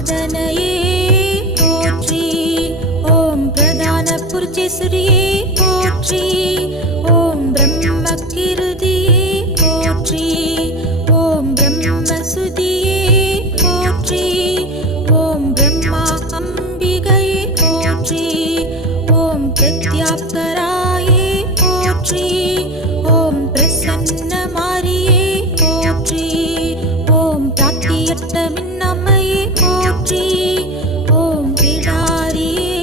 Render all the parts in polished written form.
பிரமாதனையே போற்றி. ஓம் பிரதான புருஷேஸ்வரியே போற்றி. ஓம் பிரம்மகிருதியே போற்றி. ஓம் பிரம்மசுதியே போற்றி. ஓம் பிரம்மா அம்பிகையே போற்றி. ஓம் பிரத்யாப்கராயே போற்றி. ஓம் பிரசன்ன மாரியே போற்றி. ஓம் பிராப்தியற்ற மின்னம்மையே போற்றி. ஓம் பிடாரியே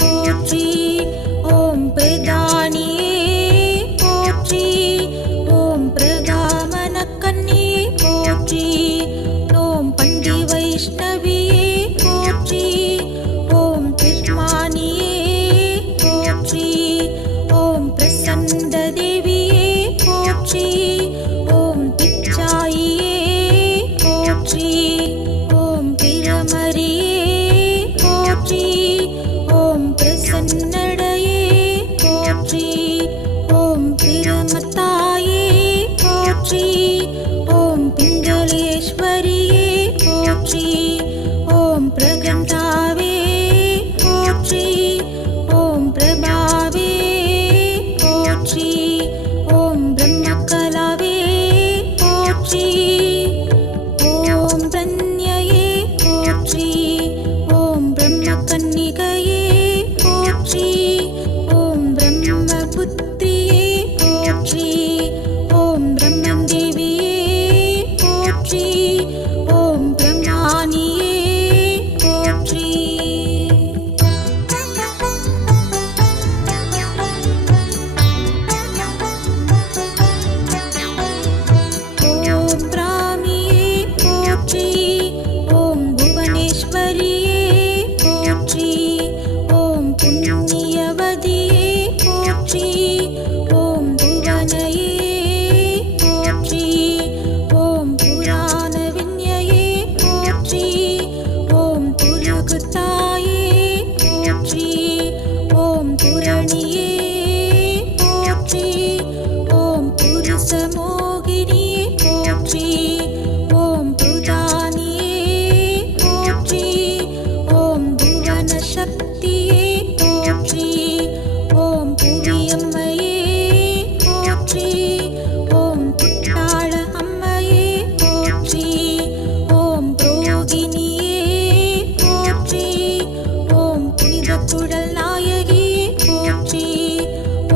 போற்றி. ஓம் பிரதானியே போற்றி. ஓம் பிரகாமன கன்னியே போற்றி. ஓம் பண்டி வைஷ்ணவியே போற்றி. ஓம் திருமானியே போற்றி. ஓம் பிரசண்ட தேவியே போற்றி. ஓம் பிச்சாயியே போற்றி. ஓம் பிரமரியே போற்றி. ஓம் பிரசன்னடையே போற்றி. ஓம் பிரமத்தாயே போற்றி. ஓம் பிங்களேஸ்வரியே போற்றி. ஓம் பிரகந்தாவே போற்றி. ஓம் பிரபாவே போற்றி. ஓம் பிரம்மகலாவே போற்றி. ஓம் பிரண்யயே போற்றி. ஓம் பிரம்மகன்னிகையே போற்றி. ஓம் பிரம்மபுத்திரியே போற்றி. ஓம் பிரம்மதேவியே போற்றி. ஓம் பிரம்மானியே போற்றி. ஓம் பிராமியே போற்றி. ஓம் புவனேஸ்வரியே போற்றி. ஓம் புண்ணியவதியே போற்றி. ஓம் புவனையே போற்றி. ஓம் புராண விண்யையே போற்றி. ஓம் புருகுத்தாயே போற்றி. ஓம் புரணியே போற்றி. ஓம் புருஷமோகினியே போற்றி. ஓம் புதானியே போற்றி. ஓம் புவன சக்தியே போற்றி. ஓம் புவியம்மையே போற்றி. ஓம் புட்டாள அம்மையே போற்றி. ஓம் புரோகிணியே போற்றி. ஓம் புனித குடல் நாயகியே போற்றி.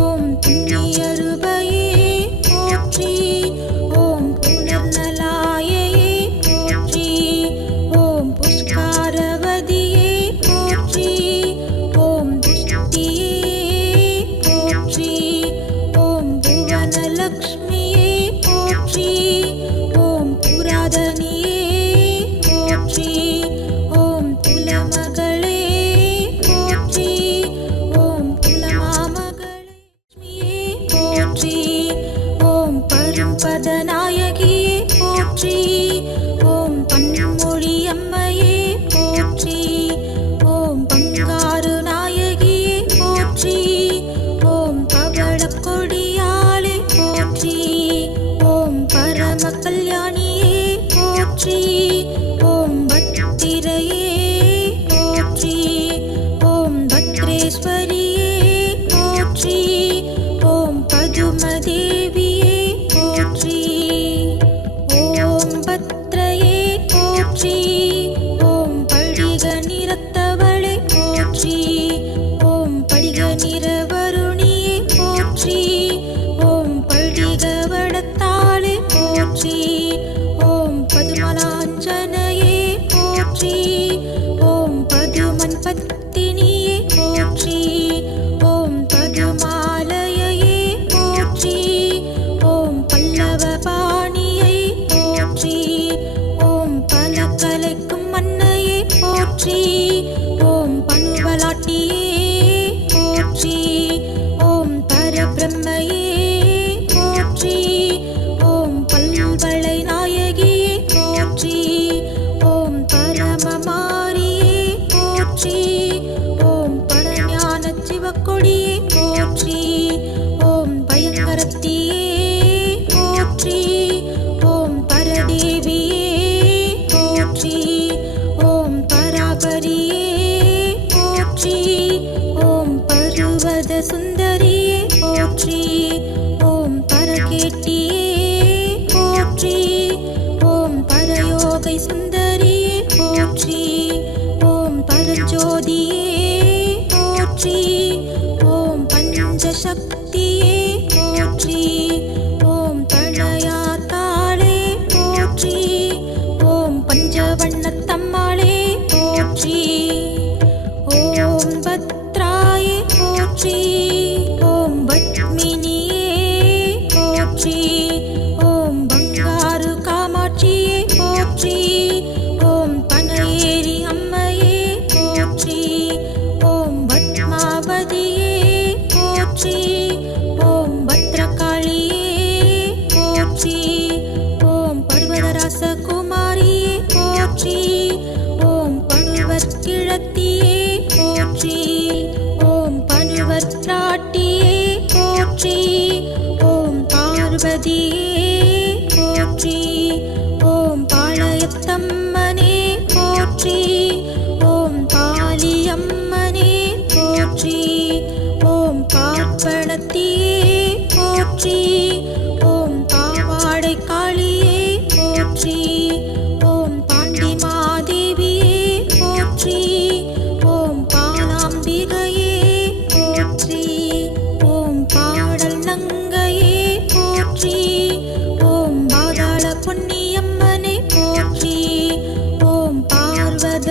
ஓம் புண்ணியருபையே போற்றி. ஓம் புனர்நலாயையே போற்றி. ஓம் புஷ்காரவதியே போற்றி. ஓம் துஷ்டியே போற்றி. ஓம் புவனலக்ஷ்மியே போற்றி. ஓம் புராதனியே போற்றி. ஓம் குலமகளே போற்றி. ஓம் குலமாமகளே போற்றி. ஓம் பரம்பதநாயகியே போற்றி. ஓம் பன்மொழி அம்மையே போற்றி. ஓம் பங்காரு நாயகியே போற்றி. ஓம் பவள கொடியாளே போற்றி. ஓம் பரம கல்யாணியே போற்றி. ஓம் பத்திரையே போற்றி. ஓம் பத்ரேஸ்வரியே போற்றி. ஓம் பதுமதேவியே போற்றி. ஓம் பத்ரையே போற்றி. ஓம் படிக நிறத்தவளே போற்றி. ஓம் படிக நிறவருணியே போற்றி. ஓம் படிக வடத்தாளே போற்றி. ஓம் பதுமலாஞ்சனையே போற்றி. ஓம் பதுமன் பத்தினியே போற்றி. ஓம் பதுமாலயையே போற்றி. ஓம் பல்லவ பாணியை போற்றி. ஓம் பல கலைக்கும் மன்னையே போற்றி. ஓம் பனுவலாட்டியே போற்றி. ஓம் பரபிரம்மையே போற்றி. ஓம் பல்வளை நாயகியே போற்றி. ஓம் பரமமாரியே போற்றி. ஓம் பரஞான சிவக்கொடியே போற்றி. ஓம் பயங்கரத்தியே போற்றி. ஓம் பரதேவியே போற்றி. ஓம் பள்ளத்தியே போற்றி. ஓம் பனுவற்றாட்டியே போற்றி. ஓம் பார்வதியே போற்றி. ஓம் பாளையத்தம்மனே போற்றி. ஓம் பாலியம்மனே போற்றி. ஓம் பார்ப்பணத்தியே போற்றி. ஓம் பாவாடை காளியே போற்றி. ஓம் பாண்டிமாதேவியே போற்றி. ஓம் பாலாம்பிகையே போற்றி. ஓம் பாடல் நங்கையே போற்றி. ஓம் பாதாள பொன்னியம்மனே போற்றி. ஓம் பார்வத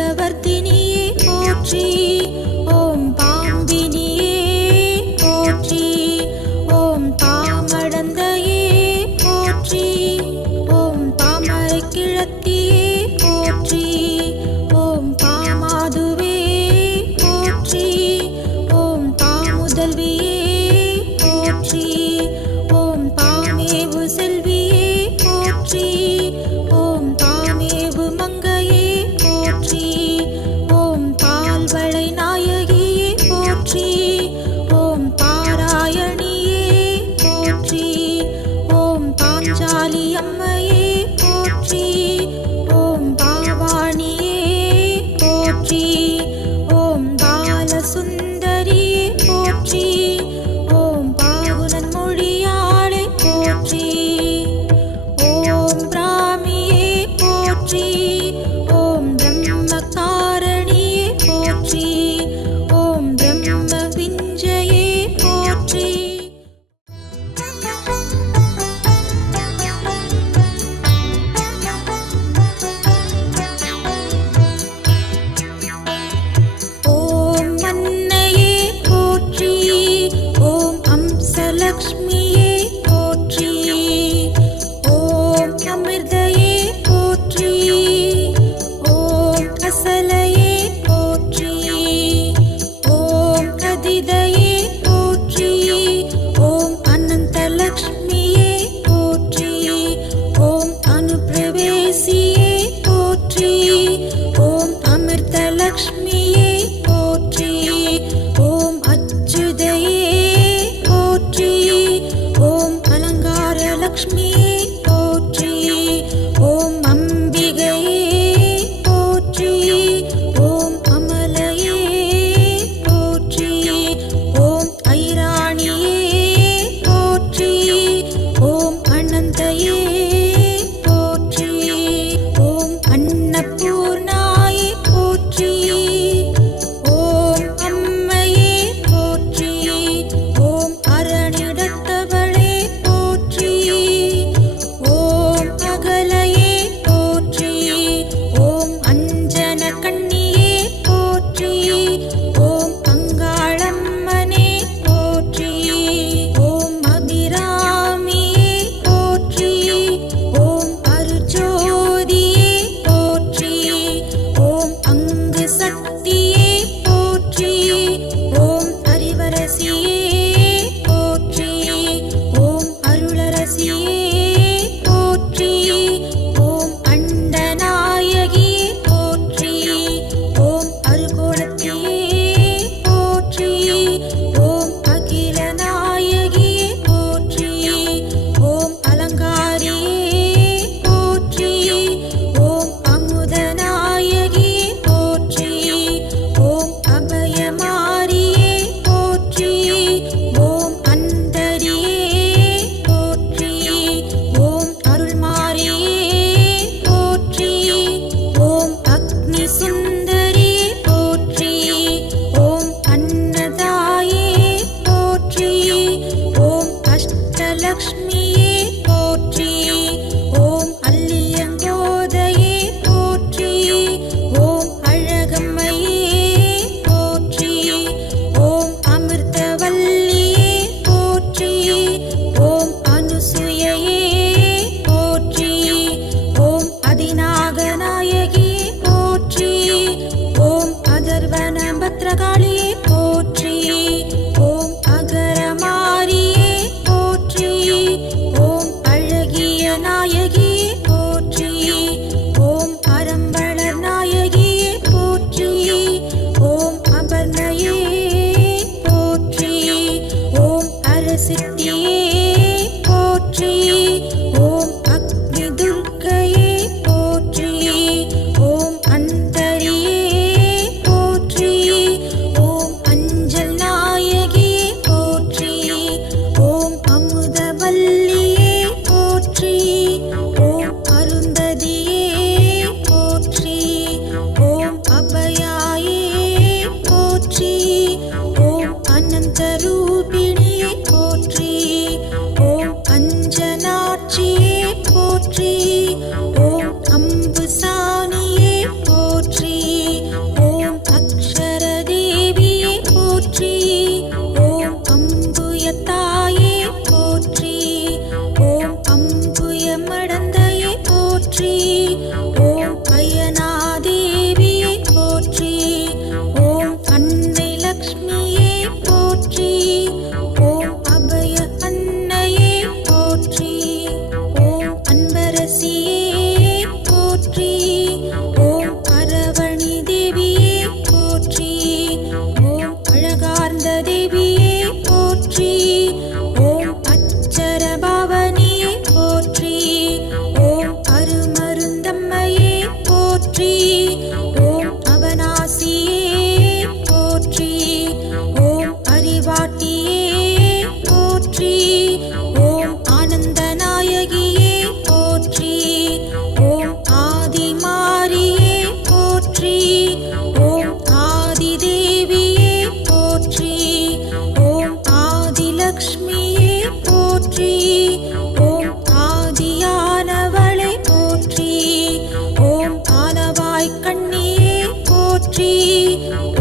போற்றி.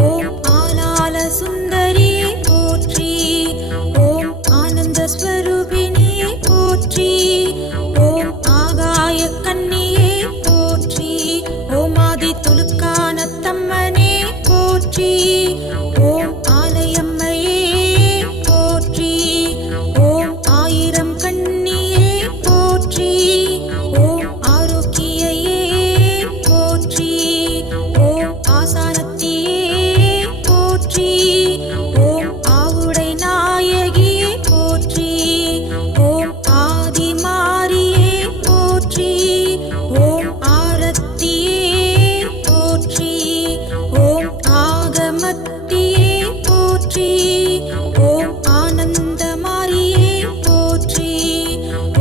ஓம் ஆலால சுந்தரியே போற்றி. ஓம் ஆனந்த ஸ்வரூபிணியே போற்றி. ஓம் ஆகாய கன்னியே போற்றி. ஓம் ஆதி துலுக்கான தம்மனே போற்றி. ஓம் ஆலயம்மையே போற்றி. ஓம் ஆயிரம் கண்ணியே போற்றி. ஓம் ஆரோக்கியையே போற்றி. ஓம் ஆசானத்தியே போற்றி. ஓம் ஆவுடை நாயகியே போற்றி. ஓம் ஆதிமாரியே போற்றி. ஓம் ஆரத்தியே போற்றி. ஓம் ஆகமத்தியே போற்றி. ஓம் ஆனந்தமாரியே போற்றி.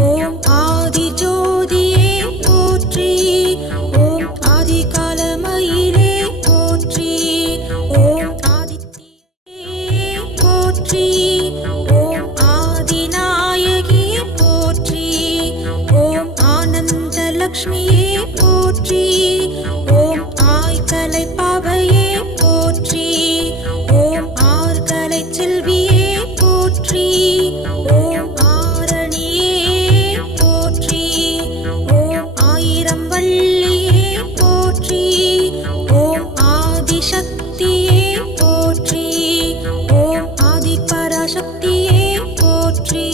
ஓம் ஆதி ஜோதியே போற்றி. ஓம் ஆதிகாலமயிலே போற்றி. ஓம் ஆதித்யே போற்றி. ஓம் ஆதிநாயகியே போற்றி. ஓம் ஆனந்த லக்ஷ்மியே போற்றி. ஓம் ஆய்கலை பாவையே போற்றி. ஓம் ஆர்கலை செல்வியே போற்றி. ஓம் ஆரணியே போற்றி. ஓம் ஆயிரம் வள்ளியே போற்றி. ஓம் ஆதிசக்தியே போற்றி. ஓம் ஆதி பராசக்தியே போற்றி.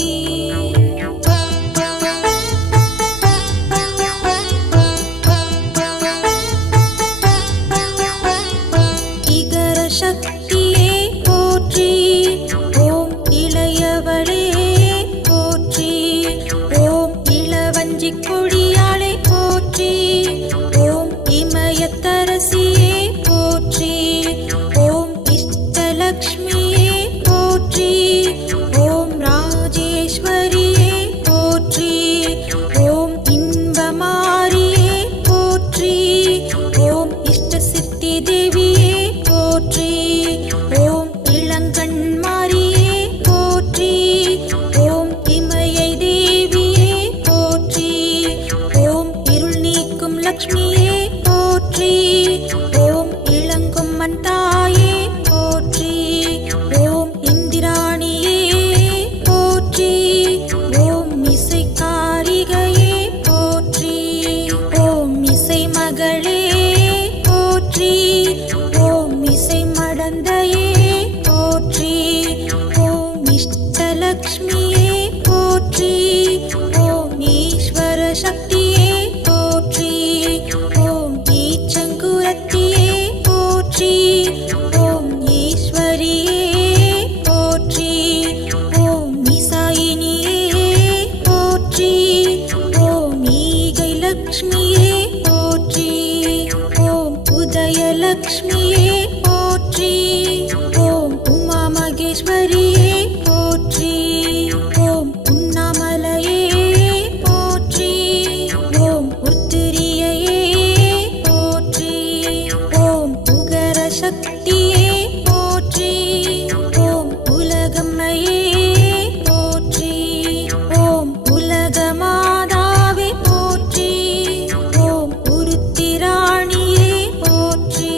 இகர சக்தியே போற்றி. ஓம் இளையவளே போற்றி. ஓம் இளவஞ்சி கொடியாளே போற்றி. ஓம் இமயத்தரசியே போற்றி. ஓம் இஷ்டலக்ஷ்மியே போற்றி. ஓம் ராஜேஸ்வரியே போற்றி. ஓம் இன்பமாரியே போற்றி. ஓம் இஷ்டசித்தி தேவியே போற்றி. ஓம் இளங்கண்மாரியே போற்றி. ஓம் இமயை தேவியே போற்றி. ஓம் இருள் நீக்கும் லக்ஷ்மியே போற்றி. ஓம் இளங்கொம்மன் தாயே போற்றி. ஓம் இந்திராணியே போற்றி. ஓம் இசைக்காரிகையே போற்றி. ஓம் இசை மகளே போற்றி. ஓம் இசை மடந்தையே போற்றி. ஓம் இஷ்டலக்ஷ்மியே போற்றி. ஓம் ஈஸ்வர சக்தியே போற்றி. ஓம் ஈச்சங்குரத்தியே போற்றி. ஓம் ஈஸ்வரியே போற்றி. ஓம் இசாயினியே போற்றி. ஓம் ஈகை லக்ஷ்மியே போற்றி. ஓம் உதயலக்ஷ்மியே போற்றி. ஓம் உமா மகேஸ்வரியே போற்றி. ஓம் உண்ணாமலையே போற்றி. ஓம் உத்திரியையே போற்றி. ஓம் உகர சக்தியே போற்றி. ஓம் உலகம்மையே போற்றி. ஓம் உலகமாதாவே போற்றி. ஓம் உருத்திராணியே போற்றி.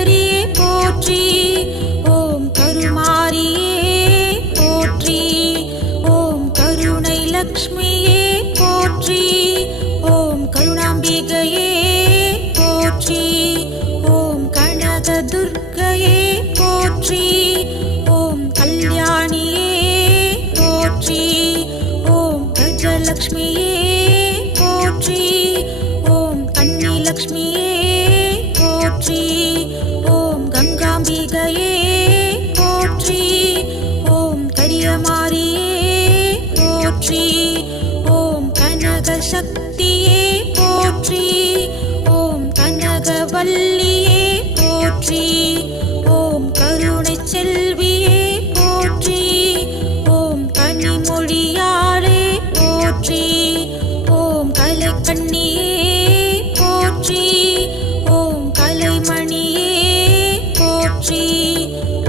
சுந்தரியே போற்றி. ஓம் கருமாரியே போற்றி. ஓம் கருணை லக்ஷ்மியே போற்றி. ஓம் கருணாம்பிகையே போற்றி. ஓம் கனக துர்க்கையே போற்றி. ஓம் கல்யாணியே போற்றி. ஓம் கஜலக்ஷ்மியே போற்றி. ஓம் கன்னிலக்ஷ்மியே போற்றி. ஓம் கங்காம்பிகையே போற்றி. ஓம் கரியமாரியே போற்றி. ஓம் கனக சக்தியே போற்றி. ஓம் கனகவல்லியே போற்றி. ஓம் கருணை செல்வியே போற்றி. ஓம் கனிமொழியாளே போற்றி. ஓம் கலைக்கண்ணியே போற்றி. ஓம் கலைமணியே போற்றி.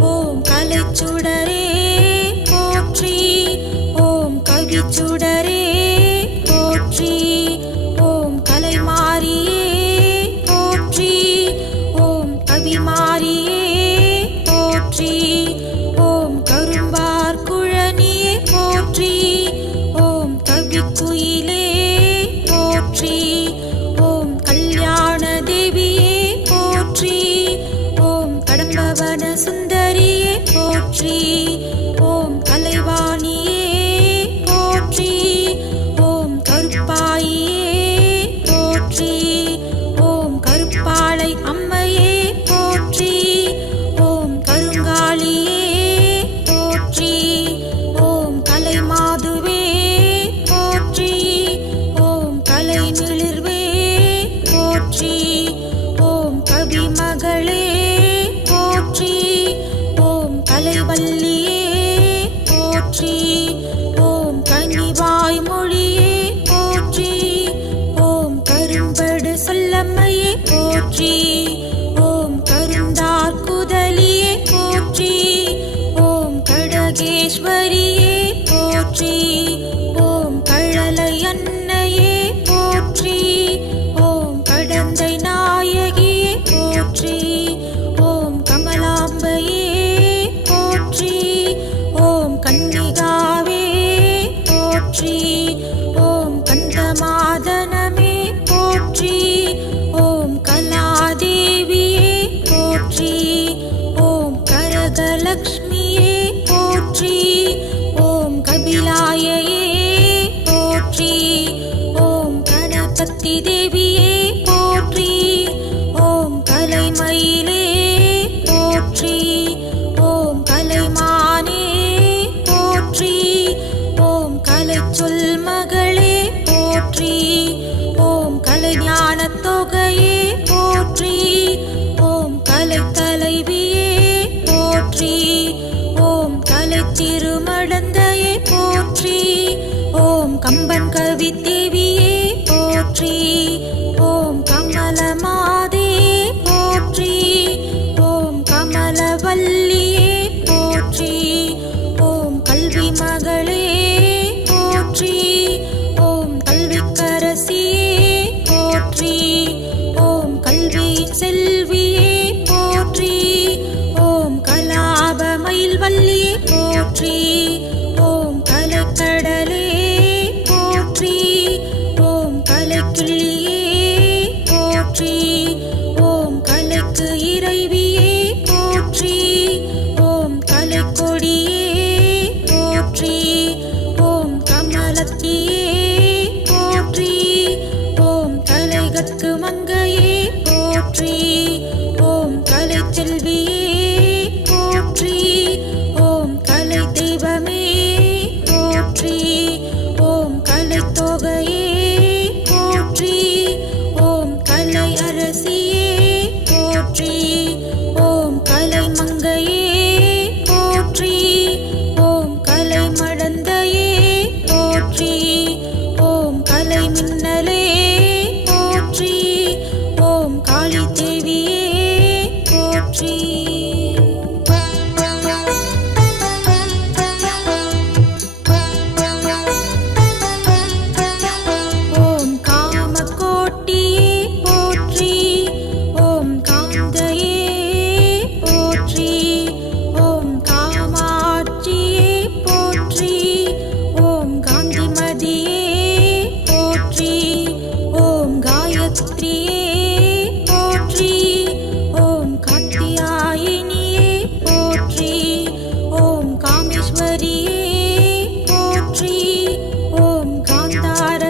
ஓம் கலைச்சுடரே போற்றி. ஓம் கவிச்சுடரே போற்றி. ஓம் கலைமாரியே போற்றி. ஓம் கவிமாரியே போற்றி. ஓம் கரும்பார் குழனியே போற்றி. ஓம் கவிக்குயிலே போற்றி. ஓம் கல்யாண தேவியே போற்றி. ஓம் கடம்பவன சுந்தரியே போற்றி. ஓம் கலைவாணியே போற்றி. ஓம் கருப்பாயியே போற்றி. ஓம் கருப்பாளை அம்மையே போற்றி. ஓம் கருங்காலியே போற்றி. ஓம் கலைமாதுவே போற்றி. ஓம் கலைநிலிர்வே போற்றி. ஓம் கவிமகளே போற்றி. ஓம் கலைவல்லியே போற்றி. ஓம் கனிவாய் மொழியே போற்றி. ஓம் கரும்படு சொல்லம்மையே போற்றி. ஓம் கருந்தார் குதலியே போற்றி. ஓம் கடகேஸ்வரியே போற்றி. ஓம் கழலை அன்னையே போற்றி. ஓம் கடந்தை நாயகியே போற்றி. ஓம் கமலாம்பையே போற்றி. ஓம் கன்னிகாவே போற்றி. ஓம் கந்தமாதனமே போற்றி. ஓம் கலாதேவியே போற்றி. ஓம் கரகலக்ஷ்மியே போற்றி. ஓம் கபிலாயையே போற்றி. ஓம் கணபதி தேவியே போற்றி. ஓம் கலைமயிலே போற்றி. ஓம் கலைமானே போற்றி. ஓம் கலைச்சொல் மகளே போற்றி. ஓம் கலைஞானத் தொகையே போற்றி. ஓம் கலைத்தலைவியே போற்றி. ஓம் கலைத்திருமடந்தையே போற்றி. ஓம் கம்பன் கவிதேவியே போற்றி. ஓம் கமலமாதே போற்றி. ஓம் கமலவல்லியே போற்றி. ஓம் கல்வி மகளே போற்றி. ஓம் கல்விக்கரசியே போற்றி. ஓம் கல்வியின் செல்வியே போற்றி. ஓம் கலாபமயில் வல்லியே போற்றி. ஓம் கலைக்கடலே போற்றி.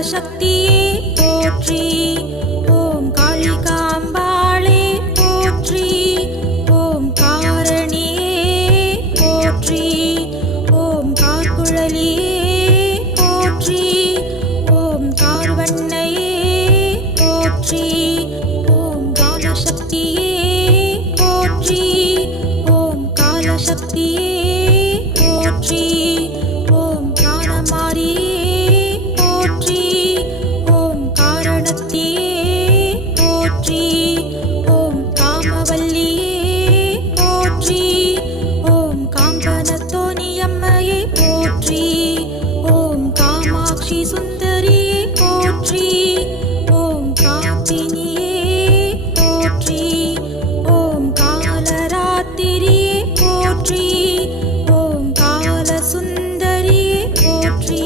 சக்தியே போற்றி. ஓம் காளிகாம்பாளே போற்றி. ஓம் காரணியே போற்றி. ஓம் கார்குழலியே போற்றி. ஓம் கார்வண்ணையே போற்றி. ஓம் காலசக்தியே போற்றி. ஓம் காலசக்தியே போற்றி. ஓம் காலமாரியே போற்றி. ஓம் காரணத்தியே போற்றி. ஓம் காமவல்லியே போற்றி. ஓம் காம்பனத்தோணியம்மையே போற்றி. ஓம் காமாட்சி சுந்தரியே போற்றி. ஓம் காப்பினியே போற்றி. ஓம் காலராத்திரியே போற்றி. ஓம் காலசுந்தரியே போற்றி.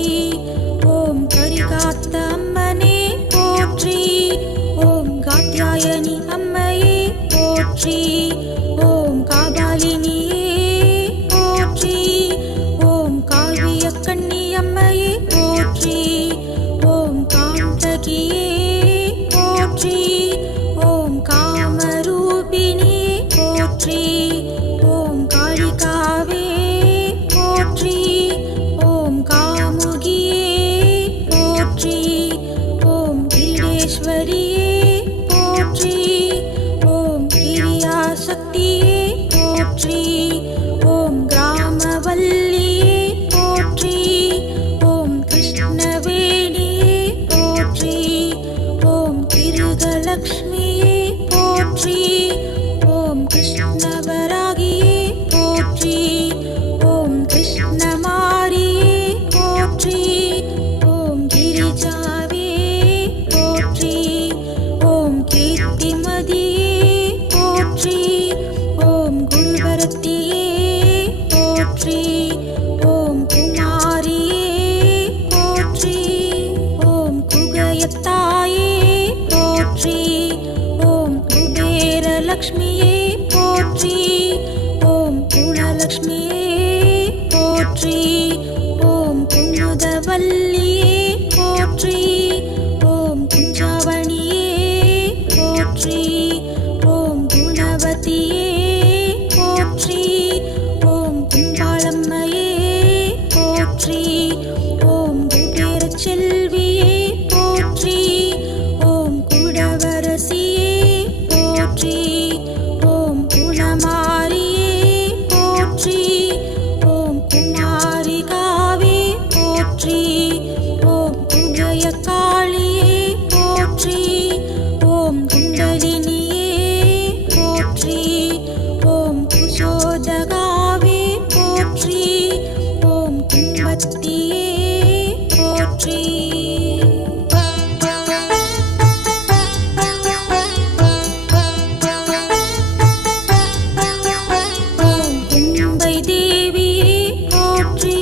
ஓம் கரிகாத்த அம்மனே போற்றி. ஓம் காத்யாயனி அம்மையே போற்றி. ஓம் காபாலினியே போற்றி. ஓம் காவிய கண்ணி அம்மையே போற்றி. ஓம் காந்தகியே போற்றி. ஓம் காமரூபிணியே போற்றி. ஓம் காளிகாவே போற்றி. ஓம் காமுகியே போற்றி. ஓம் கிரீடேஸ்வரியே போற்றி. ஓம் கிரியாசக்தியே போற்றி. ஓம் கிராமவல்லியே போற்றி. ஓம் கிருஷ்ணவேணியே போற்றி. ஓம் கிருதலக்ஷ்மியே போற்றி. ஓம் கிருஷ்ணவராகியே போற்றி. ஓம் கிருஷ்ணமாரியே போற்றி. ஓம் கிரிஜாவே போற்றி. ஓம் கீர்த்திமதியே போற்றி. ஓம் குருவரத்தியே போற்றி. ஓம் குமாரியே போற்றி. ஓம் குகயத்தாயே போற்றி. ஓம் குபேரலக்ஷ்மியே போற்றி. ஓம் குணலக்ஷ்மியே போற்றி. ஓம் குமுதவல்லியே போற்றி. ஓம் குஞ்சாவணியே போற்றி. ஓம் குணவதியே போற்றி. ஓம் கும்பாளம்மையே போற்றி. ஓம் குபேர செல்வியே போற்றி. ஓம் குடவரசியே போற்றி. ஓம் குணமாரியே போற்றி. ஓம் குமாரிகாவே போற்றி. ஓம் குஜயகாளியே போற்றி. ஓம் குண்டலினியே போற்றி. ஓம் குசோதகாவே போற்றி. ஓம் கும்பத்தியே போற்றி. ஓம் கும்பை தேவியே போற்றி.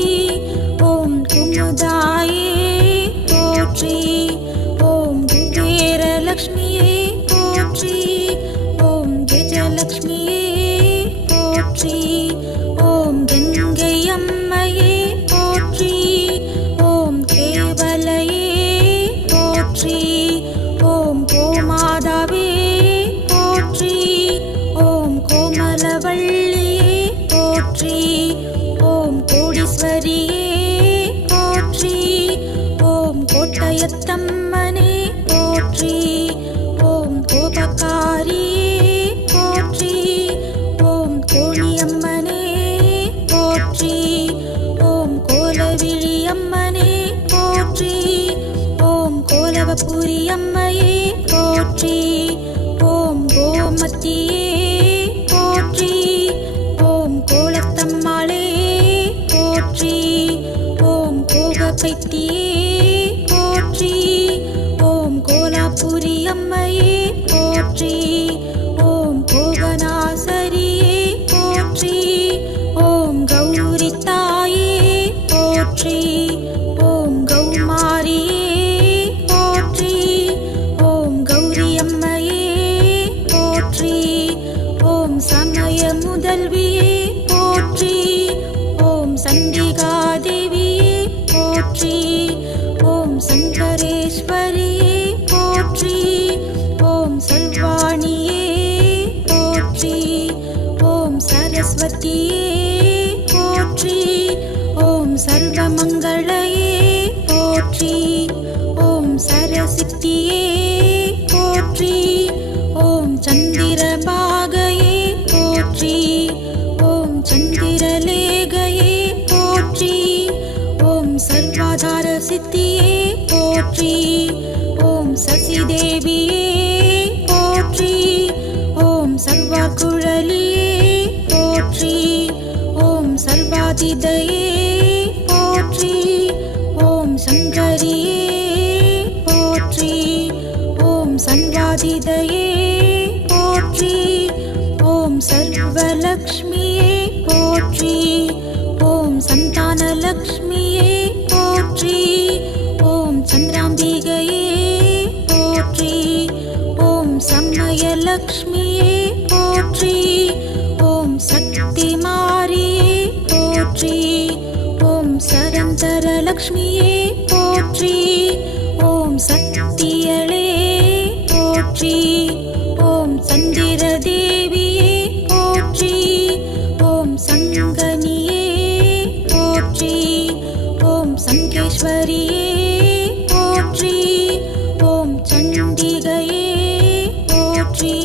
ஓம் குமுதாயே போற்றி. ஓம் குபேரலக்ஷ்மியே போற்றி. ஓம் கஜலக்ஷ்மியே போற்றி. ஓம் கங்கை அம்மையே போற்றி. ஓம் கேவலையே போற்றி. ஓம் கோமாதாவே போற்றி. ஓம் கோமலவள்ளியே போற்றி. ஓம் கோடீஸ்வரியே போற்றி. ஓம் கோட்டயத்தம்மனே போற்றி. ஓம் கோபக்காரியே போற்றி. ஓம் கோணியம்மனே போற்றி. ஓம் கோலவிழியம்மனே போற்றி. ஓம் கோலவபுரி அம்மையே போற்றி. ஓம் கோமத்தியே போற்றி. ஓம் கோலத்தம்மாளே போற்றி. ஓம் கோகபைத்தியே போற்றி. ஓம் கோலாபுரி அம்மையே போற்றி. ஓம் கோகநாசரியே போற்றி. ஓம் கௌரி தாயே போற்றி. ஓம் கௌமாரியே போற்றி. ஓம் கௌரி அம்மையே போற்றி. ஓம் சமய முதல்வியே போற்றி. ஓம் சண்டிகாதேவியே போற்றி. ஓம் சங்கரேஸ்வரியே போற்றி. ஓம் சசி தேவியே போற்றி. ஓம் சர்வார் குழலியே போற்றி. ஓம் சர்வாதிதையே போற்றி. ஓம் சங்கரியே போற்றி. ஓம் சன்வாதிதையே போற்றி. ஓம் சர்வலக்ஷ்மியே போற்றி. ஓம் சந்தானலக்ஷ்மியே போற்றி. ஓம் சந்திராம்பிகையே போற்றி. ஓம் சம்மயலக்ஷ்மியே போற்றி. ஓம் சக்தி மாரியே போற்றி. ஓம் சரந்தரலக்ஷ்மியே போற்றி. ஓம் சக்தியளே போற்றி. ஓம் சந்திர தேவியே போற்றி. ஓம் சங்கனியே போற்றி. ஓம் சங்கேஸ்வரியே போற்றி. ஓம் சண்டிகையே போற்றி.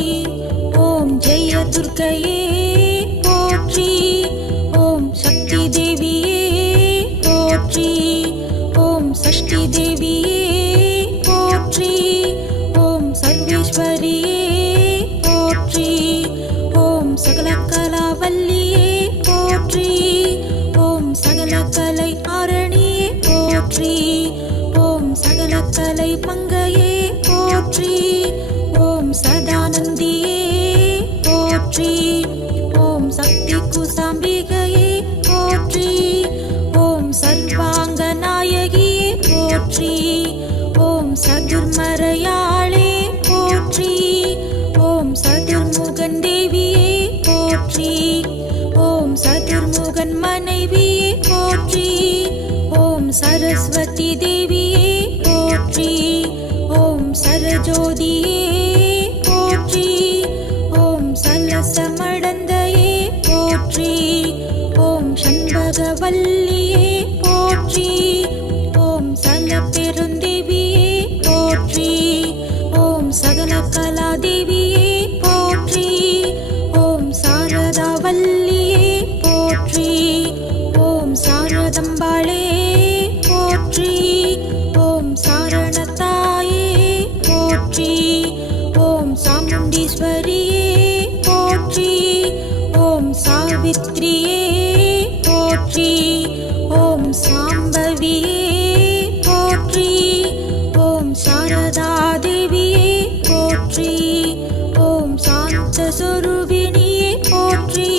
ஓம் ஜெயதுர்கையே போற்றி. ஓம் சக்தி தேவியே போற்றி. ஓம் சஷ்டி தேவியே போற்றி. ஓம் சர்வேஸ்வரியே போற்றி. ஓம் சகல கலாவல்லியே போற்றி. ஓம் சகல கலை ஆரணியே போற்றி. ஓம் சகல கலை மங்கையே போற்றி. ஓம் சதானந்தியே போற்றி. ஓம் சக்தி குசாம்பிகையே போற்றி. ஓம் சர்வாங்க நாயகியே போற்றி. ஓம் சதுர்மறையாளே போற்றி. ஓம் சதுர்முகன் தேவியே போற்றி. ஓம் சதுர்முகன் மனைவியே போற்றி. ஓம் சரஸ்வதி தேவியே போற்றி. ஓம் சரஜோதியே போற்றி. ஓம் சலசமடந்தையே போற்றி. ஓம் சண்பகவல்லியே போற்றி. ஓம் சலப்பெருந்தேவியே போற்றி. ஓம் சகல கலாதேவியே போற்றி. ஓம் சாரதாவல்லியே போற்றி. ஓம் சாரதம்பாளே போற்றி. ஓம் சாரணத்தாயே போற்றி. ஓம் சாமுண்டீஸ்வரியே போற்றி. ஓம் சாவித்ரியே போற்றி. ஓம் சாம்பவியே போற்றி. ஓம் சாரதா தேவியே போற்றி. ஓம் சாந்த சொரூபிணியே போற்றி.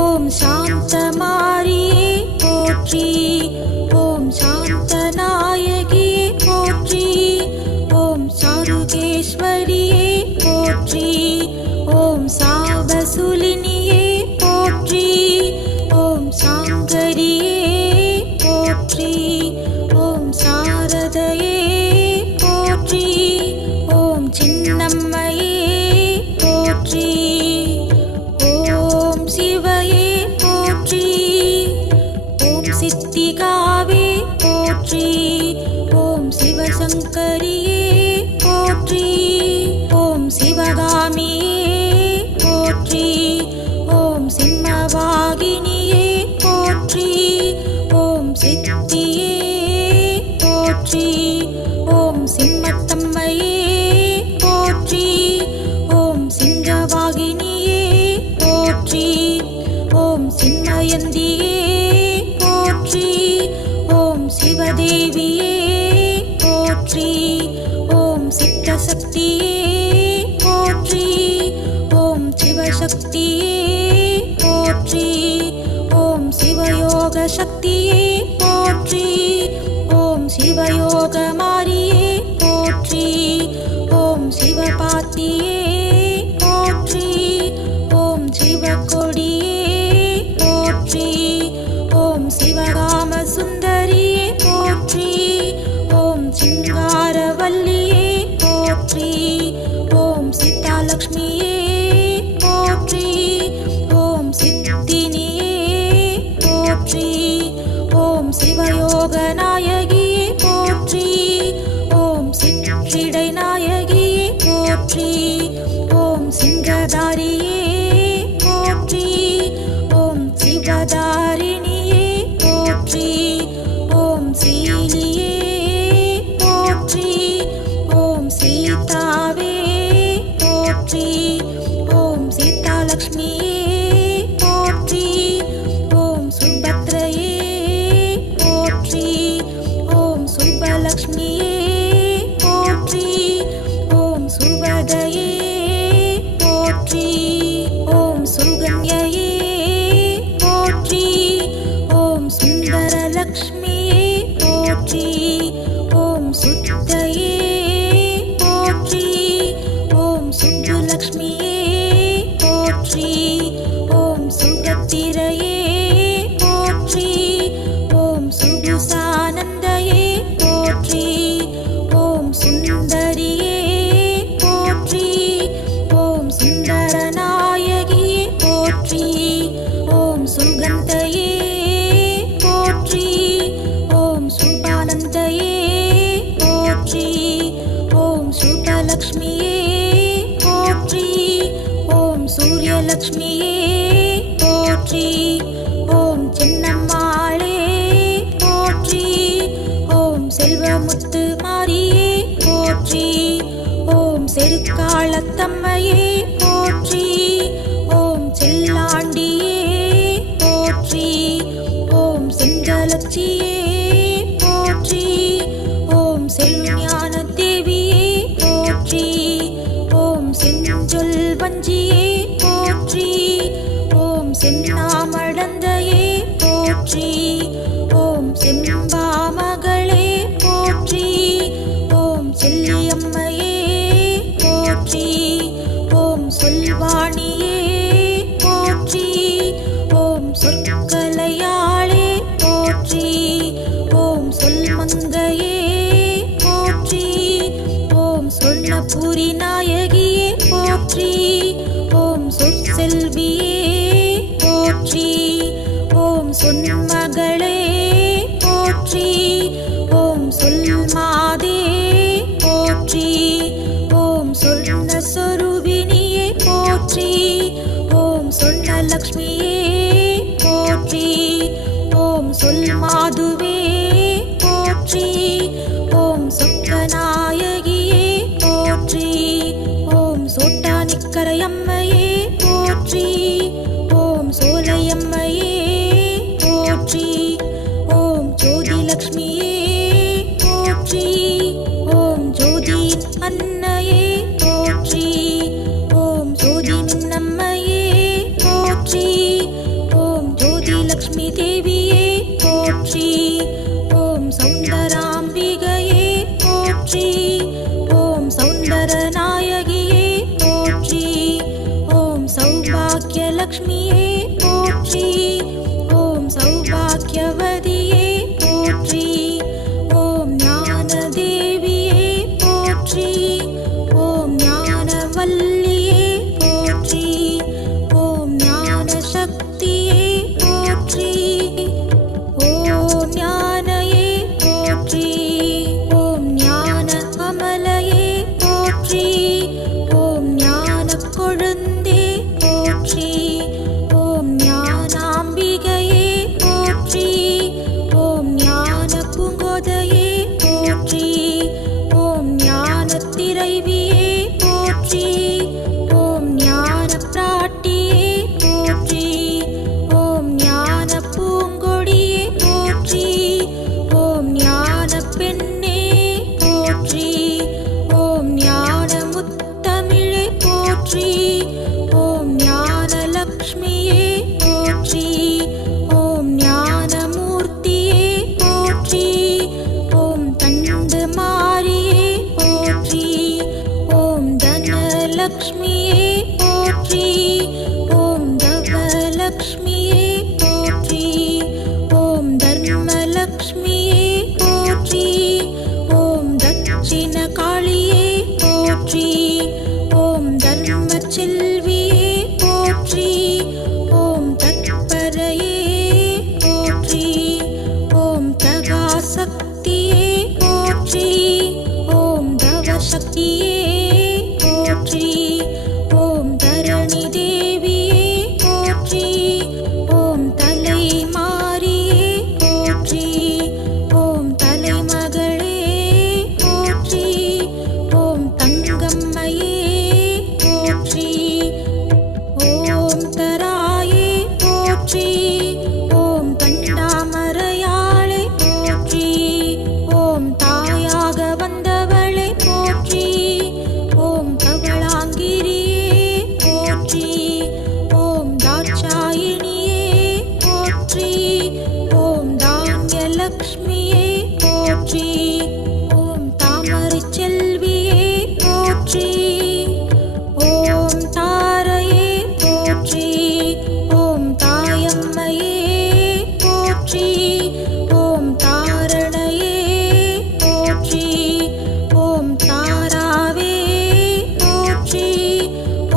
ஓம் சாந்த மாரியே போற்றி. ஓம் சாந்த நாயகியே போற்றி. ஓம் சாருகேஸ்வரியே போற்றி. ஓம் சாவசூலினியே போற்றி. ஓம் சாங்கரியே போற்றி. ஓம் சாரதையே போற்றி. ஓம் சின்னம்மையே போற்றி. ஓம் சிவையே போற்றி. ஓம் சித்திகாவே போற்றி. ஓம் சிவசங்கரியே போற்றி. ஓம் சிவகாமியே போற்றி. ஓம் சிம்மவாகினியே போற்றி. ஓம் சித்தியே போற்றி. ஓம் சிம்மத்தம்மையே போற்றி. ஓம் சிங்கவாகினியே போற்றி. ஓம் சின்மயந்தியே போற்றி. ஓம் சிவதேவியே போற்றி. தனலக்ஷ்மியே போற்றி. ஓம் சின்னம்மாளே போற்றி. ஓம் செல்வமுத்து மாரியே போற்றி. ஓம் செருக்காளத்தம்மையே போற்றி. ஓம் செல்லாண்டியே போற்றி. ஓம் செஞ்சலட்சியே போற்றி. ஓம் செல்ஞான தேவியே போற்றி. ஓம் செஞ்சொல் வஞ்சியே போற்றி. ஓம் சென்னாமடந்தையே போற்றி. ஓம் செம்பாமகளே போற்றி. ஓம் செல்லியம்மையே போற்றி. ஓம் சொல்வாணியே போற்றி. ஓம் சொற்கலையாளே போற்றி. ஓம் சொல்மங்கையே போற்றி. ஓம் சொன்னபுரி நாயகியே போற்றி. ஓம் சொற்செல்வியே போற்றி. ஓம் சொன்மகளே போற்றி. ஓம் சொல்மாதே போற்றி. ஓம் சொன்ன சொரூபினியே போற்றி. ஓம் சொன்ன லக்ஷ்மியே போற்றி. ஓம் சொல் மாதுவே போற்றி. ஓம் சொக்கநாயகியே போற்றி. ஓம் சோட்டானிக்கரையம்மையே போற்றி. ஓம் சோலையம்மையே போற்றி. ஓம் ஜோதிலக்ஷ்மியே போற்றி. ஓம் ஜோதி அன்னையே போற்றி. ஓம் ஜோதி மின்னம்மையே போற்றி. ஓம் ஜோதிலக்ஷ்மி தேவியே போற்றி. ஓம் சௌந்தராம்பிகையே போற்றி. ஓம் சௌந்தரநாயகியே போற்றி. ஓம் சௌபாக்கியலக்ஷ்மியே போற்றி. ஓம் சௌபாக்கியவதியே போற்றி. ஓம் ஞானதேவியே போற்றி. ஓம் ஞானவல்லியே போற்றி. ஓம் ஞானசக்தியே போற்றி. ஓம் ஞானயே போற்றி. ஓம் ஞான அமலையே போற்றி. ஓம் ஞான கொழுந்தே போற்றி. ஓம் ஞானாம்பிகையே போற்றி. ஓம் ஞான பூங்கோதையே போற்றி. ஓம் ஞான திரைவியே போற்றி. ஓம் ஞான பிராட்டியே போற்றி. ஓம் ஞான பூங்கொடியே போற்றி. ஓம் ஞான பெண்ணே போற்றி. ஓம் ஞான முத்தமிழே போற்றி. ஓம் ஞான லக்ஷ்மியே போற்றி. ஓம் ஞான மூர்த்தியே போற்றி. ஓம் தண்டு மாரியே போற்றி. ஓம் தனலக்ஷ்மியே போற்றி. ஓம் தவலக்ஷ்மியே போற்றி. ஓம் தர்மலக்ஷ்மியே போற்றி. ஓம் தட்சிண காளியே போற்றி. ஓம் தர்ம செல்வியே போற்றி. ஓம் தத்பரையே போற்றி. ஓம் தகாசக்தியே போற்றி. ஓம் தவசக்தியே போற்றி. ஓம் தரணி தேவியே போற்றி. ஓம் தலை மாரியே போற்றி. ஓம் தலைமகளே போற்றி. ஓம் தங்கம்மையே போற்றி. ஓம் தராயே போற்றி. ஓம் கண்டாமரையாளே போற்றி. ஓம் தாயாக வந்தவளே போற்றி. ஓம் கவளாங்கிரியே போற்றி. ஓம் தாட்சாயினியே போற்றி. ஓம் தான்யலக்ஷ்மியே போற்றி. ஓம் தாமரை செல்வியே போற்றி. ஓம் தாரையே போற்றி. ஓம் தாயம்மையே போற்றி. ஓம் தாரணையே போற்றி. ஓம் தாராவே போற்றி.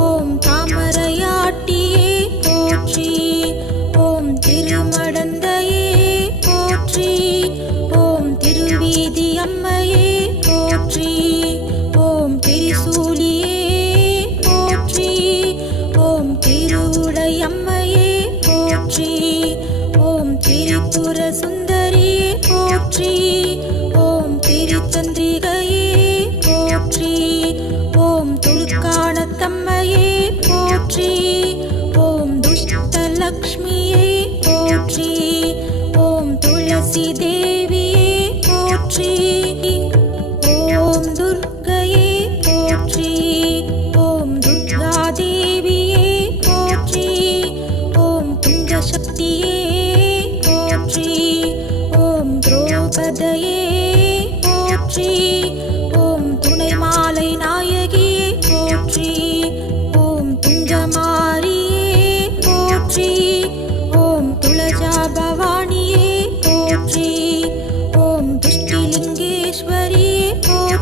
ஓம் தாமரையாட்டியே போற்றி. ஓம் திருமடந்தையே போற்றி. ஓம் திருவீதி அம்மையே போற்றி. ஓம் திரிசூலியே போற்றி. ஓம் திரு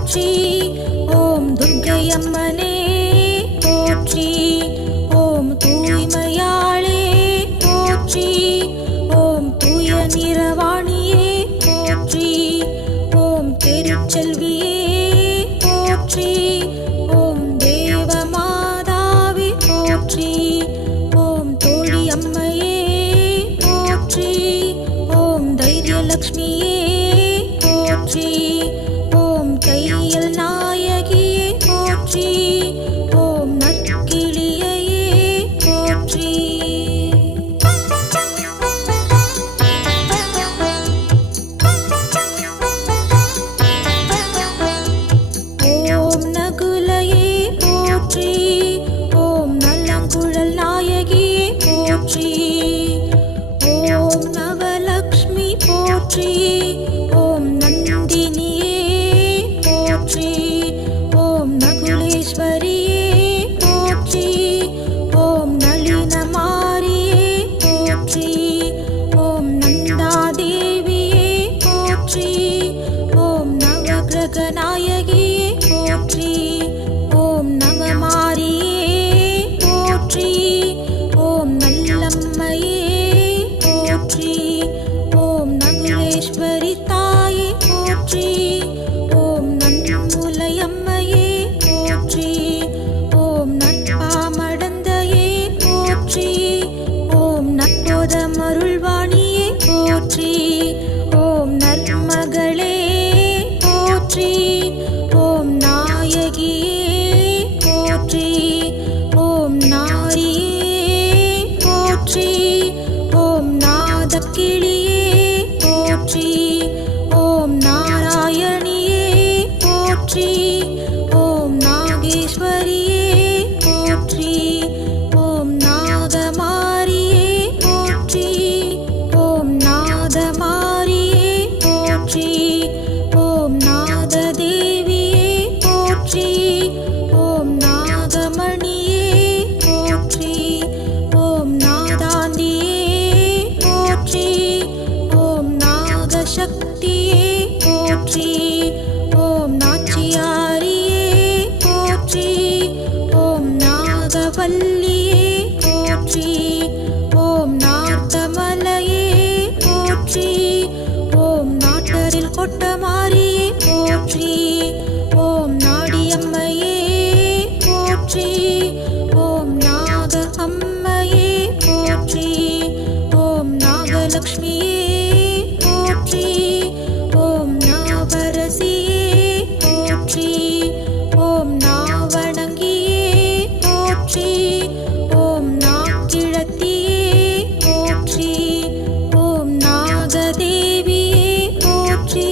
போற்றி. ஓம் துர்க்கை அம்மனே போற்றி. ஓம் தூய்மையாளே போற்றி. ஓம் தூய நிறவாணியே போற்றி. ஓம் திருச்செல்வியே போற்றி. ஓம் தேவமாதாவே போற்றி. ஓம் தோழி அம்மையே போற்றி. ஓம் தைரியலக்ஷ்மியே போற்றி. ஓம் கையல் நாயகியே போற்றி. ஓம் நற்கிளியே போற்றி. ஓம் நகுலையே போற்றி. ஓம் நலங்குழல் நாயகியே போற்றி. ஓம் நவலக்ஷ்மி போற்றி. ஓம் நந்தினியே போற்றி. ஓம் நகுலேஸ்வரியே போற்றி. ஓம் நளினமாரியே போற்றி. ஓம் நந்தாதேவியே போற்றி. ஓம் நவகிரக நாயகியே போற்றி. ஓம் நவமாரியே போற்றி. ஓம் நல்லம்மையே போற்றி. ஓம் நகுலேஸ்வரி தாயே போற்றி. ஓம் நன்முலையம்மையே போற்றி. ஓம் நற்பாமடந்தையே போற்றி. ஓம் நற்போதமருள்வாணியே போற்றி. ஓம் நற்மகளே போற்றி. ஓம் நாயகியே போற்றி. ஓம் நாரியே போற்றி. ஓம் நாதக்கிளியே போற்றி. ஓம் நாராயணியே போற்றி. ஓம் நாகேஸ்வரியே போற்றி. ஓம் நாகமாரியே போற்றி. ஓம் நாதமாரியே போற்றி. ஓம் நாததேவியே போற்றி. ஓம் நாகமணியே போற்றி. ஓம் நாதாந்தியே போற்றி. ஓம் நாகசக்தியே போற்றி. ஓம் நாச்சியாரியே போற்றி. ஓம் நாகவல்லியே போற்றி. ஓம் நார்த்தமலையே போற்றி. ஓம் நாட்டரில் கொட்டமாரியே போற்றி. ஓம் நாடியம்மையே போற்றி. ஓம் நாக அம்மையே போற்றி. ஓம் நாகலக்ஷ்மியே போற்றி. ஓம் நாவரசியே போற்றி. ஓம் நாவணங்கியே போற்றி. ஓம் நாக்கிழத்தியே போற்றி. ஓம் நாகதேவியே போற்றி.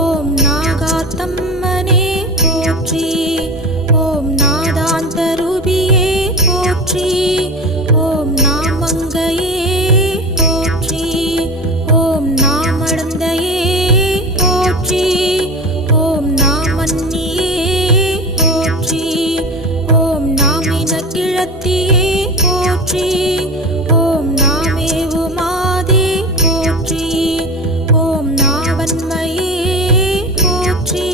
ஓம் நாகாத்தம்மனே போற்றி. ஓம் நாதாந்தரூபியே போற்றி. ஓம் நாமங்கையே போற்றி. ஓம் நாமடந்தையே போற்றி. ஓம் நாமன்னியே போற்றி. ஓம் நாமினக்கிழத்தியே போற்றி. ஓம் நாமேவுமாதே போற்றி. ஓம் நாவன்மையே போற்றி.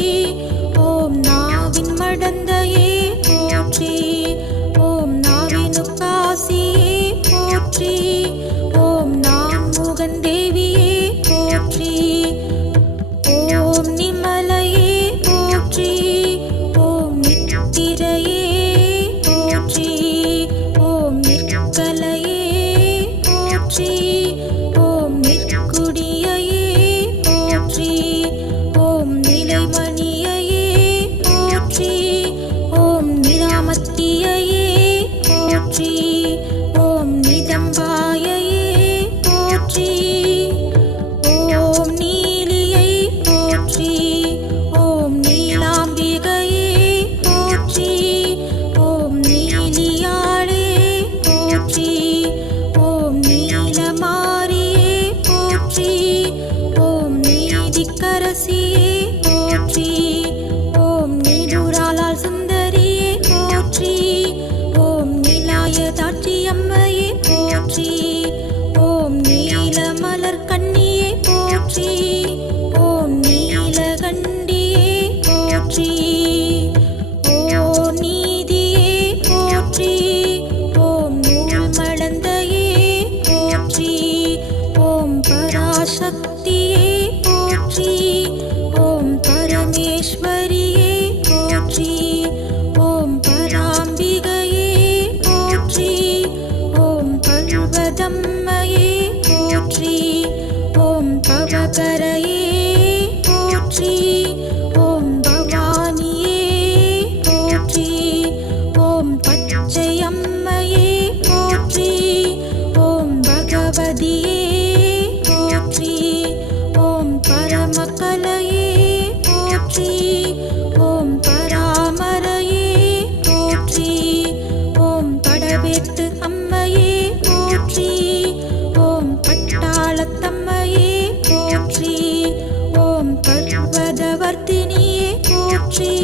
போற்றி.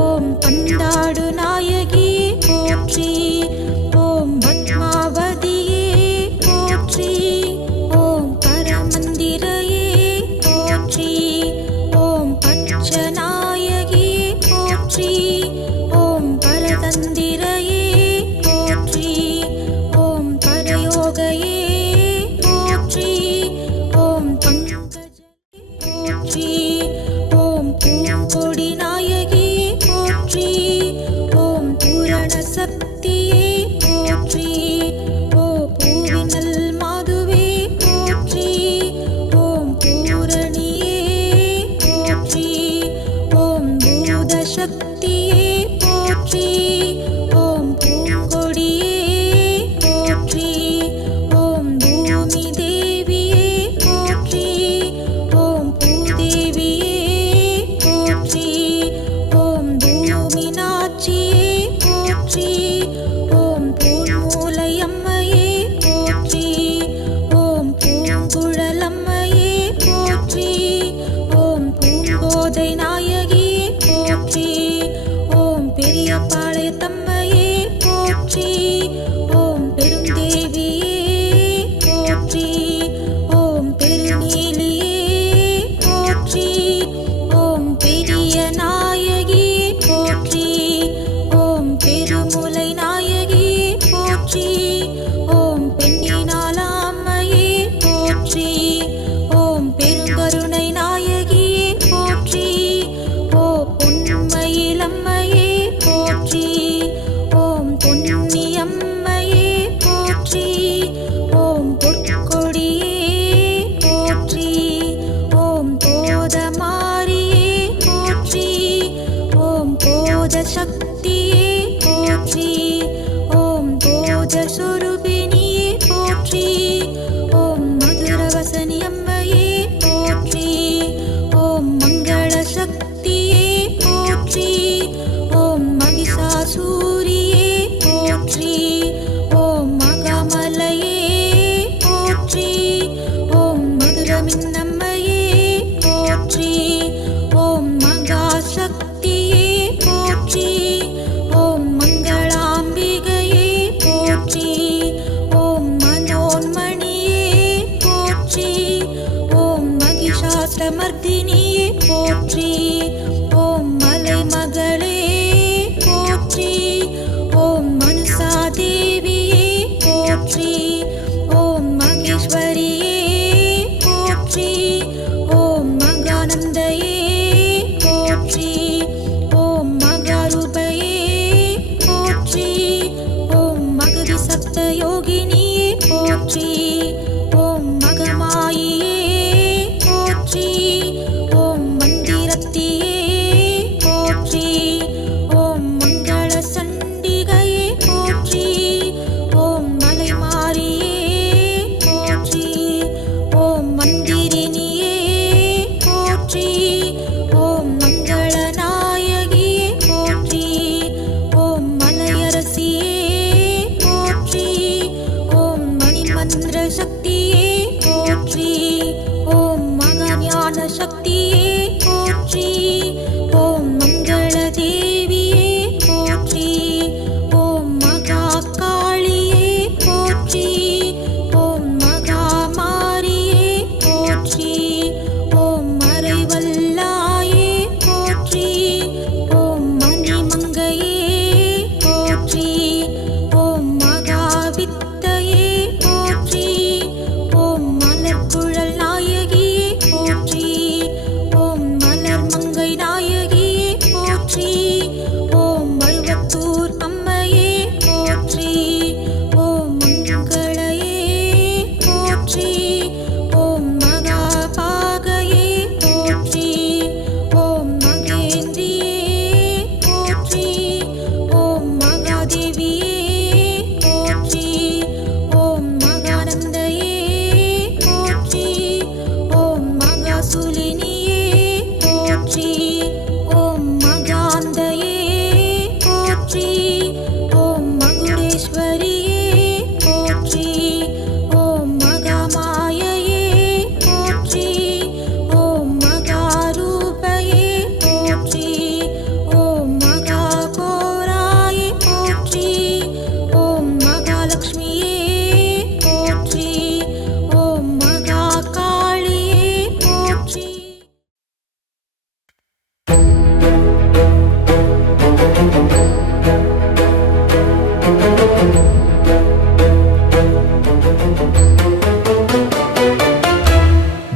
ஓம் பந்தாடு நாயகியே போற்றி. ஓம் பத்மாவதியே போற்றி. ஓம் பரமந்திரையே போற்றி. ஓம் பச்சநாயகியே போற்றி. ஓம் பரதந்திரையே போற்றி. ஓம் பரயோகையே போற்றி. ஓம் பங்கஜலே போற்றி. ஓம் பூங்கொடி நாயகியே போற்றி. ஓம் பூரண சக்தியே போற்றி. ஓ பூவினல் மாதுவே போற்றி. ஓம் பூரணியே போற்றி. ஓம் பூத சக்தியே போற்றி. ஓம் பூங்கொடியே போற்றி. ஓம் பூமி தேவியே போற்றி. ஓம் பூதேவியே போற்றி. ஓம் பூமி நாச்சியே போற்றி. ஓம் பூமூலையம்மையே போற்றி. ஓம் பூங்குழலம்மையே போற்றி. ஓம் பூங்கோதை நாயகியே போற்றி. ஓம் பெரியபாளையத்தம்மையே போற்றி. ஓம் பெருந்தேவியே போற்றி. ஓம் பெருநீலியே போற்றி. ஓம் பெரிய நாயகியே போற்றி. ஓம் பெருமுலை நாயகியே போற்றி. ஓம் பெண்ணினாலாம்மையே போற்றி. ஓம் பெருங்கருணை நாயகியே போற்றி. ஓ பொன்மயிலம்மையே போற்றி. ஓம் பொன்னியம்மையே போற்றி. ஓம் பொற்கொடியே போற்றி. ஓம் போதமாரியே போற்றி. ஓம் போத சக்தியே போற்றி. ஓம் போத சொரூபிணியே போற்றி. ஓம் மதுரவசனி அம்மையே போற்றி. ஓம் மங்கள சக்தியே போற்றி. ஓம் மகிஷாசூரியே போற்றி. ஓம் மகாமலையே போற்றி. ஓம் மதுரமின்னம்மையே போற்றி. ஓம் மகாசக்தியே போற்றி.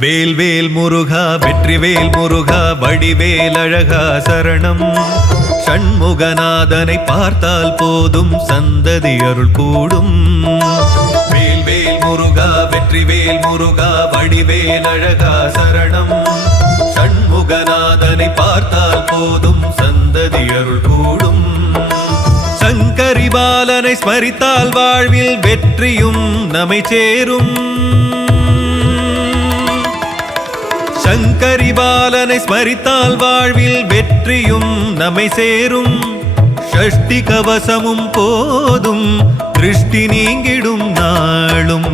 வேல்வேல் முருகா வெற்றிவேல் முருகா வடிவேல் அழகா சரணம். சண்முகநாதனை பார்த்தால் போதும் சந்ததி அருள் கூடும். வேல்வேல் முருகா வெற்றிவேல் முருகா வடிவேல் அழகா சரணம். சண்முகநாதனை பார்த்தால் போதும் சந்ததி அருள் கூடும். சங்கரி பாலனை ஸ்மரித்தால் வாழ்வில் வெற்றியும் நம்மை சேரும். சங்கரி பாலனை ஸ்மரித்தால் வாழ்வில் வெற்றியும் நம்மை சேரும். ஷஷ்டி கவசமும் போதும் திருஷ்டி நீங்கிடும் நாளும்.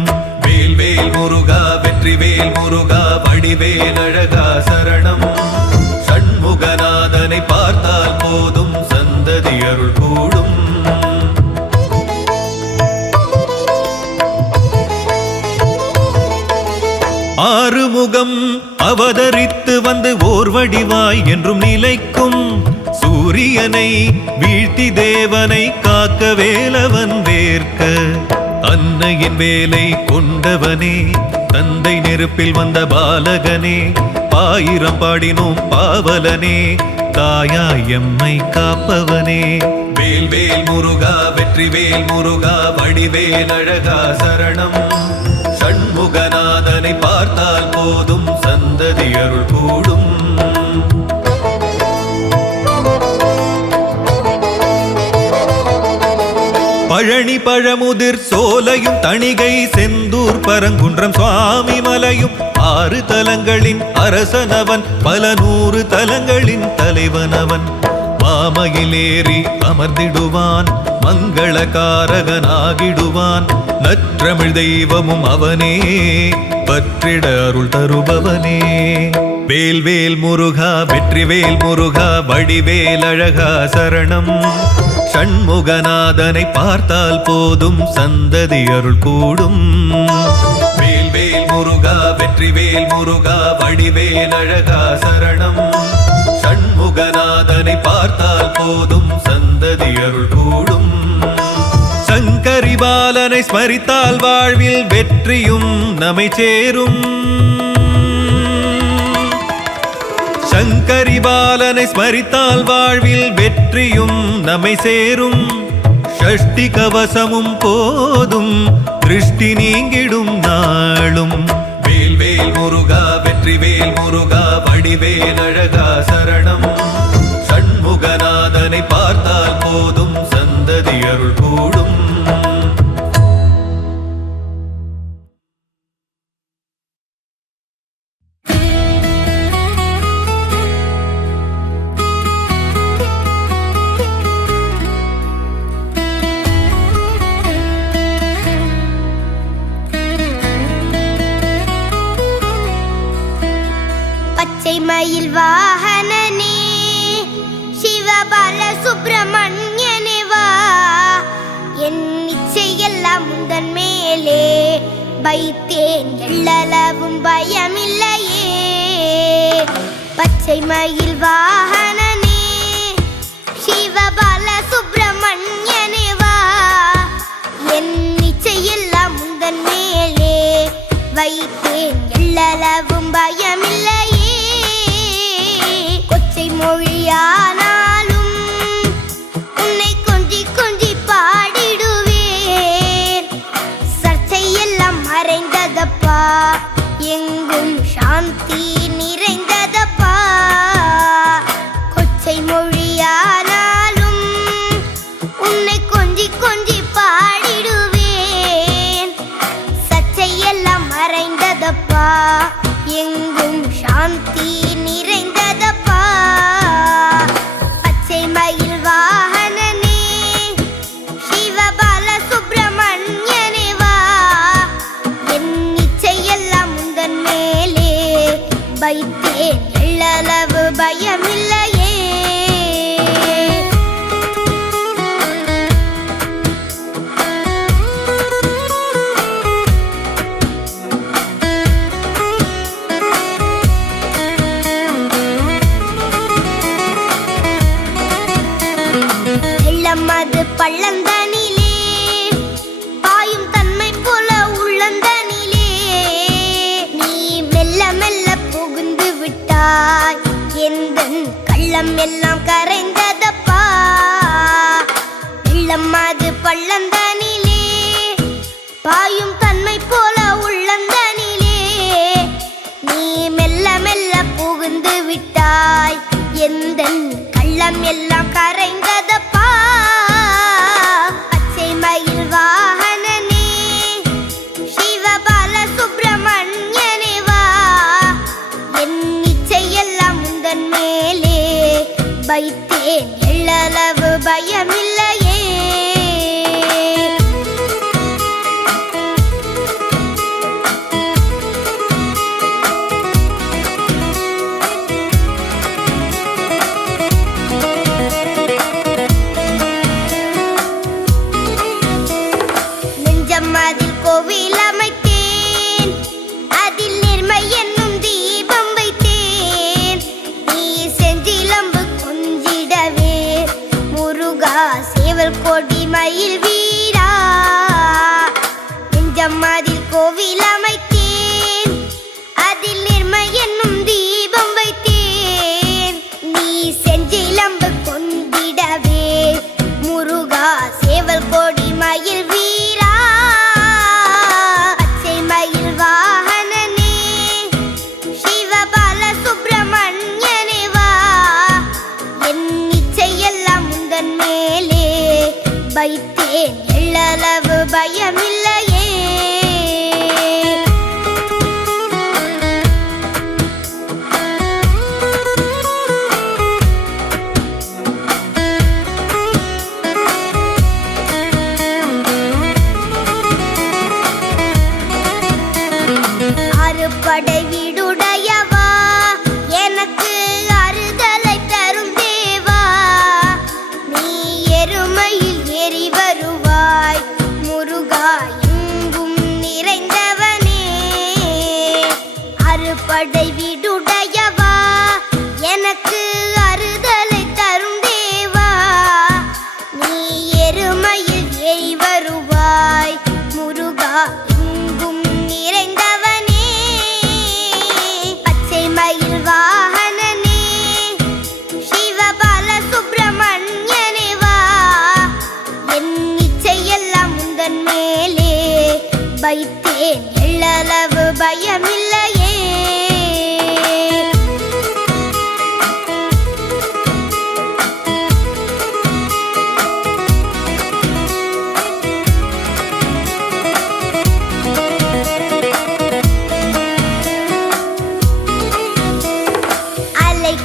வேல்வேல் முருகா வெற்றிவேல் முருகா வடிவேல் அழகா சரணம். சண்முகநாதனை பார்த்தால் போதும் சந்ததி அருள் கூடும். ஆறுமுகம் அவதரித்து வந்து ஓர் வடிவாய் என்றும் நிலைக்கும். சூரியனை வீழ்த்தி தேவனை காக்க வேலவன் வேர்க்க. அன்னையின் வேலை கொண்டவனே தந்தை நெருப்பில் வந்த பாலகனே. ஆயிரம் பாடினோம் பாவலனே தாயாய் எம்மை காப்பவனே. வேல்வேல் முருகா வெற்றிவேல் முருகா வடிவேல் அழகா சரணம். சண்முகநாதனை பார்த்தால் போதும் சந்ததி அருள் கூடும். பழனி பழமுதிர் சோலையும் தணிகை செந்தூர் பரங்குன்றம் சுவாமி மலையும். 6 தலங்களின் அரசனவன் பல 100 தலங்களின் தலைவனவன். மாமையிலேறி அமர்ந்திடுவான் மங்களகாரகனாகிடுவான். நற்றமிழ் தெய்வமும் அவனே பற்றிட அருள் தருபவனே. வேல்வேல் முருகா வெற்றிவேல் முருகா வடிவேல் அழகா சரணம். சண்முகநாதனை பார்த்தால் போதும் சந்ததி அருள் கூடும். வேல்வேல் முருகா வெற்றிவேல் முருகா வடிவேல் அழகா சரணம். சண்முகநாதனை பார்த்தால் போதும் சந்ததி அருள் கூடும். சங்கரி பாலனை ஸ்மரித்தால் வாழ்வில் வெற்றியும் நம்மை சேரும். சங்கரி பாலனை ஸ்மரித்தால் வாழ்வில் வெற்றியும் நம்மை சேரும். ஷஷ்டி கவசமும் போதும் திருஷ்டி நீங்கிடும் நாளும். வேல்வேல் முருகா வெற்றிவேல் முருகா வடிவேல் அழகா சரணம். சண்முகநாதனை பார்த்தால் போதும் சந்ததி அருள் கூடும். மயில் வாகனனே சிவபால சுப்பிரமணியனே வா. என் இச்சையெல்லாம் முந்தன் மேலே வைத்தேன் எள்ளளவும் பயமில்லையே. பச்சை மயில் வாகனனே சிவபால சுப்பிரமணியனே வா. என் இச்சையெல்லாம் முந்தன் மேலே வைத்தேன் எள்ளளவும் பயமில்லையே. மொழியானாலும் உன்னை கொஞ்சி கொஞ்சி பாடிடுவேன். சர்ச்சையெல்லாம் மறைந்ததப்பா எங்கும் சாந்தி நிறைந்ததப்பா. கள்ளம் எல்லாம் கரைந்ததப்பா வெள்ளம் அது பள்ளந்தனிலே பாயும் தன்மை போல உள்ளந்தனிலே நீ மெல்ல மெல்ல புகுந்து விட்டாய் எந்தன் கள்ளம் எல்லாம் கரைந்ததப்பா பச்சை மயில் வாகனனே சிவபால சுப்பிரமணியனே வா என் இச்சையெல்லாம் உந்தன் மேலே வைத்தேன் எள்ளளவு பயமில்லையே அதில் கோவில் அமைத்தேன் அதில் நிர்மை என்னும் தீபம் வைத்தேன் நீ செஞ்சிலம்பு கொஞ்சிடவே முருகா சேவல் கொடி மயில் வீரா நெஞ்சம் அதில் கோவில் அமைத்தேன் அதில் நிர்மை என்னும் தீபம் வைத்தேன் நீ செஞ்சிலம்பு கொண்டிடவே முருகா சேவல் கொடி மயில் வீரா வைத்தேன் எள்ளளவு பயமில்லையே அறுபடை வீடுடையவா எனக்கு அறுதலை தரும் தேவா நீ எருமையில் ஏறி வருவாய் முருகா எங்கும் நிறைந்தவனே அறுபடை வீடுடையவா எனக்கு அறுதலை தரும் தேவா நீ எருமையில் ஏறி வருவாய் முருகா எங்கும் நிறைந்தவனே பச்சை மயில் வாகனனே சிவபால சுப்பிரமணியனே வா என் இச்சையெல்லாம் உந்தன் மேலே வைத்தேன் எள்ளளவு பயமில்லையே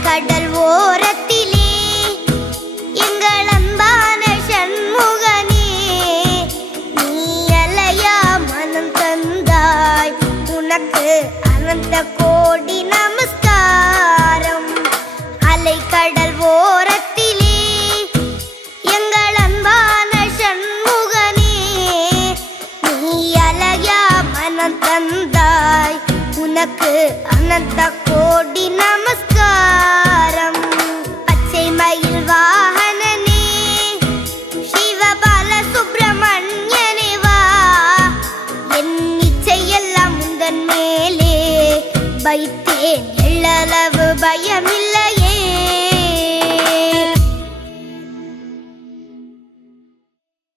கடல் ஓரத்திலே எங்கள் அன்பான சண்முகனே நீ அலையா மனம் தந்தாய் உனக்கு அனந்த கோடி நமஸ்காரம் அலைக்கடல் ஓரத்திலே எங்கள் அன்பான சண்முகனே நீ அலையா மனம் தந்தாய் உனக்கு அனந்த கோடி நமஸ்காரம் பச்சை மயில் வாகனனே சிவபால சுப்பிரமணியனே வா என் இச்சையெல்லாம் உந்தன் மேலே வைத்தேன் எள்ளளவு பயமில்லையே